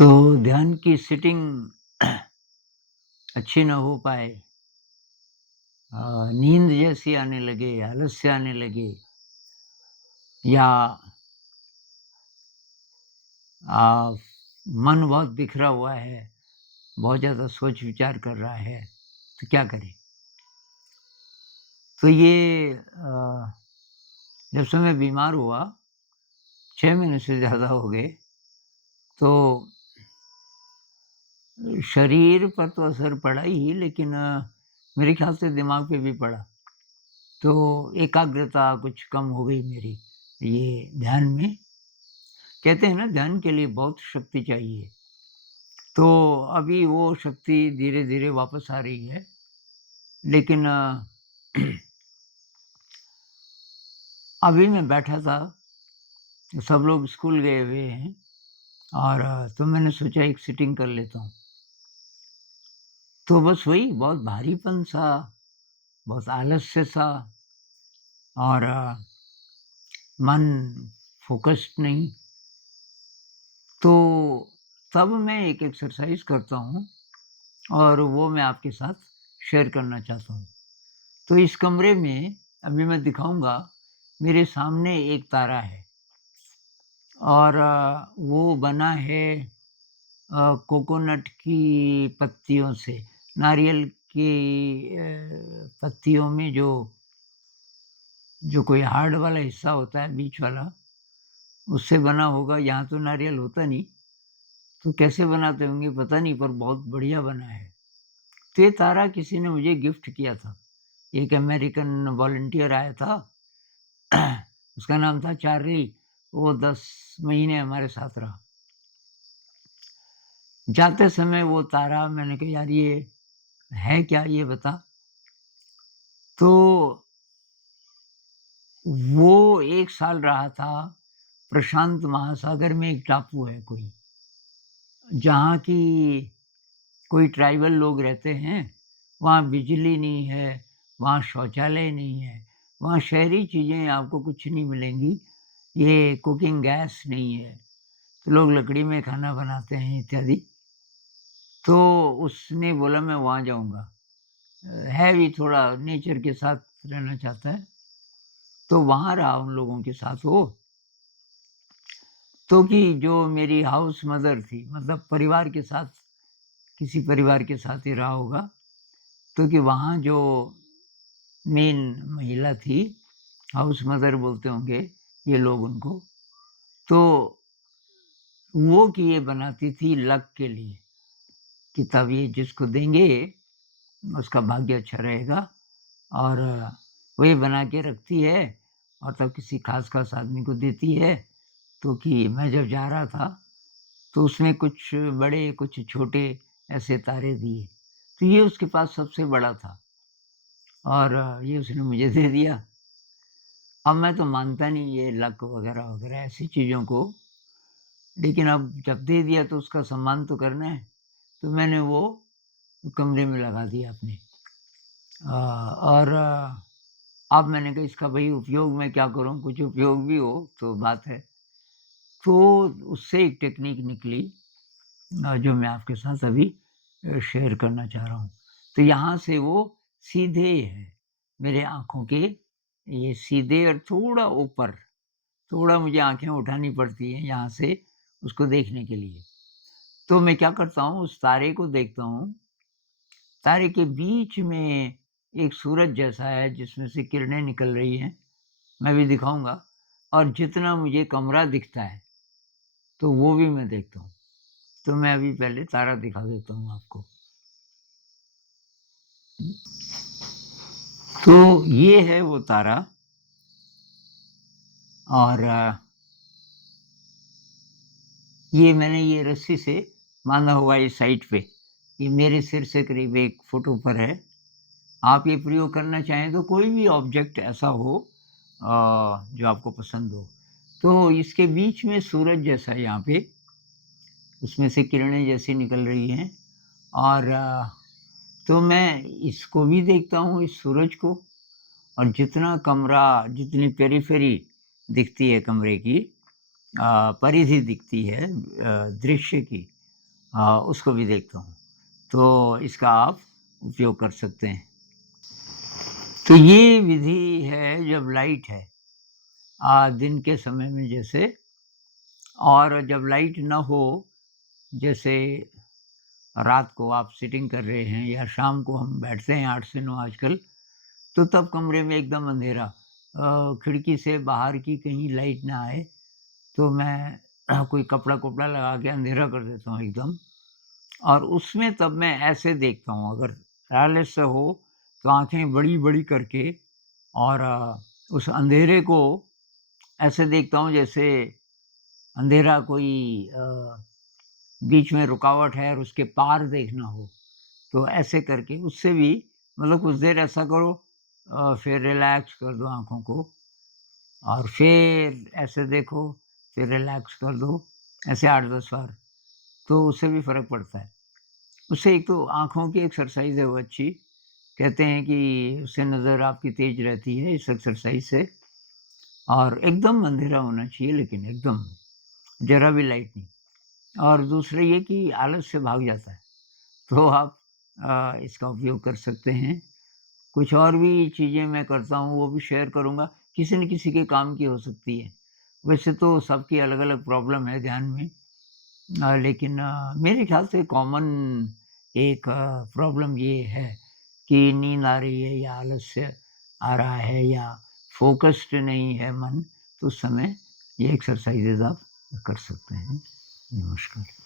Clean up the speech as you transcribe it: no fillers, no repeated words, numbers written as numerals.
तो ध्यान की सिटिंग अच्छी ना हो पाए, नींद जैसी आने लगे, आलस्य आने लगे या अ, मन बहुत बिखरा हुआ है, बहुत ज़्यादा सोच विचार कर रहा है, तो क्या करें? तो ये जब से मैं बीमार हुआ, 6 महीने से ज़्यादा हो गए, तो शरीर पर तो असर पड़ा ही, लेकिन मेरे ख़्याल से दिमाग पे भी पड़ा। तो एकाग्रता कुछ कम हो गई मेरी, ये ध्यान में। कहते हैं ना ध्यान के लिए बहुत शक्ति चाहिए, तो अभी वो शक्ति धीरे-धीरे वापस आ रही है। लेकिन अभी मैं बैठा था, सब लोग स्कूल गए हुए हैं और तो मैंने सोचा एक सिटिंग कर लेता हूँ। तो बस वही बहुत भारीपन-सा, बहुत आलस्य-सा और मन फ़ोकस्ड नहीं। तो तब मैं एक एक्सरसाइज़ करता हूँ और वो मैं आपके साथ शेयर करना चाहता हूँ। तो इस कमरे में अभी मैं दिखाऊँगा, मेरे सामने एक तारा है और वो बना है कोकोनट की पत्तियों से। नारियल की पत्तियों में जो जो कोई हार्ड वाला हिस्सा होता है, बीच वाला, उससे बना होगा। यहाँ तो नारियल होता नहीं, तो कैसे बनाते होंगे पता नहीं, पर बहुत बढ़िया बना है। तो ये तारा किसी ने मुझे गिफ्ट किया था। एक अमेरिकन वॉलंटियर आया था, उसका नाम था चार्ली, वो 10 महीने हमारे साथ रहा। जाते समय वो तारा, मैंने कहा यार ये है क्या, ये बता? तो वो 1 साल रहा था प्रशांत महासागर में, एक टापू है कोई, जहाँ की कोई ट्राइबल लोग रहते हैं, वहाँ बिजली नहीं है, वहाँ शौचालय नहीं है, वहाँ शहरी चीज़ें आपको कुछ नहीं मिलेंगी, ये कुकिंग गैस नहीं है, तो लोग लकड़ी में खाना बनाते हैं इत्यादि। तो उसने बोला मैं वहाँ जाऊँगा। है भी थोड़ा नेचर के साथ रहना चाहता है, तो वहाँ रहा उन लोगों के साथ वो। तो कि जो मेरी हाउस मदर थी, मतलब परिवार के साथ, किसी परिवार के साथ ही रहा होगा, तो कि वहाँ जो मेन महिला थी, हाउस मदर बोलते होंगे ये लोग उनको, तो वो कि ये बनाती थी लक के लिए, कि तब ये जिसको देंगे उसका भाग्य अच्छा रहेगा, और वही बना के रखती है और तब किसी ख़ास-ख़ास आदमी को देती है। तो कि मैं जब जा रहा था, तो उसने कुछ बड़े, कुछ छोटे ऐसे तारे दिए। तो ये उसके पास सबसे बड़ा था और ये उसने मुझे दे दिया। अब मैं तो मानता नहीं ये लक वग़ैरह-वग़ैरह ऐसी चीज़ों को, लेकिन अब जब दे दिया तो उसका सम्मान तो करना है। तो मैंने वो कमरे में लगा दिया अपने। और अब मैंने कहा इसका भई उपयोग मैं क्या करूँ? कुछ उपयोग भी हो तो बात है। तो उससे एक टेक्नीक निकली, जो मैं आपके साथ अभी शेयर करना चाह रहा हूँ। तो यहाँ से वो सीधे है, मेरे आँखों के ये सीधे और थोड़ा ऊपर, थोड़ा मुझे आँखें उठानी पड़ती हैं यहाँ से उसको देखने के लिए। तो मैं क्या करता हूँ, उस तारे को देखता हूँ, तारे के बीच में एक सूरज जैसा है जिसमें से किरणें निकल रही हैं, मैं भी दिखाऊँगा, और जितना मुझे कमरा दिखता है, तो वो भी मैं देखता हूँ। तो मैं अभी पहले तारा दिखा देता हूँ आपको। तो ये है वो तारा, और ये मैंने ये रस्सी से बाँधा हुआ है इस साइड पे। ये मेरे सिर से करीब 1 फुट ऊपर है। आप ये प्रयोग करना चाहें तो कोई भी ऑब्जेक्ट ऐसा हो जो आपको पसंद हो। तो इसके बीच में सूरज जैसा है यहाँ पे, उसमें से किरणें जैसी निकल रही हैं, और तो मैं इसको भी देखता हूँ, इस सूरज को, और जितना कमरा, जितनी पेरिफेरी दिखती है कमरे की, परिधि दिखती है दृश्य की, उसको भी देखता हूँ। तो इसका आप उपयोग कर सकते हैं। तो ये विधि है जब लाइट है दिन के समय में जैसे, और जब लाइट ना हो, जैसे रात को आप सिटिंग कर रहे हैं या शाम को हम बैठते हैं 8 से 9 आजकल, तो तब कमरे में एकदम अंधेरा, खिड़की से बाहर की कहीं लाइट ना आए, तो मैं कोई कपड़ा-वपड़ा लगा के अंधेरा कर देता हूँ एकदम। और उसमें तब मैं ऐसे देखता हूँ, अगर आलस्य हो तो आँखें बड़ी-बड़ी करके, और उस अंधेरे को ऐसे देखता हूँ जैसे अंधेरा कोई बीच में रुकावट है और उसके पार देखना हो। तो ऐसे करके उससे भी मतलब कुछ देर ऐसा करो, फिर रिलैक्स कर दो आँखों को, और फिर ऐसे देखो, फिर रिलैक्स कर दो, ऐसे 8-10 बार, तो उससे भी फ़र्क पड़ता है। उससे एक तो आँखों की एक्सरसाइज़ है वो अच्छी, कहते हैं कि उससे नज़र आपकी तेज़ रहती है इस एक्सरसाइज़ से, और एकदम अंधेरा होना चाहिए, लेकिन एकदम, ज़रा भी लाइट नहीं। और दूसरा ये कि आलस से भाग जाता है, तो आप इसका उपयोग कर सकते हैं। कुछ और भी चीज़ें मैं करता हूँ, वो भी शेयर करूँगा, किसी न किसी के काम की हो सकती है। वैसे तो सबकी अलग-अलग प्रॉब्लम है ध्यान में, लेकिन मेरे ख़्याल से कॉमन एक प्रॉब्लम ये है कि नींद आ रही है या आलस्य आ रहा है या फ़ोकस्ड नहीं है मन, तो उस समय ये एक्सरसाइज़ेज़ आप कर सकते हैं। नमस्कार।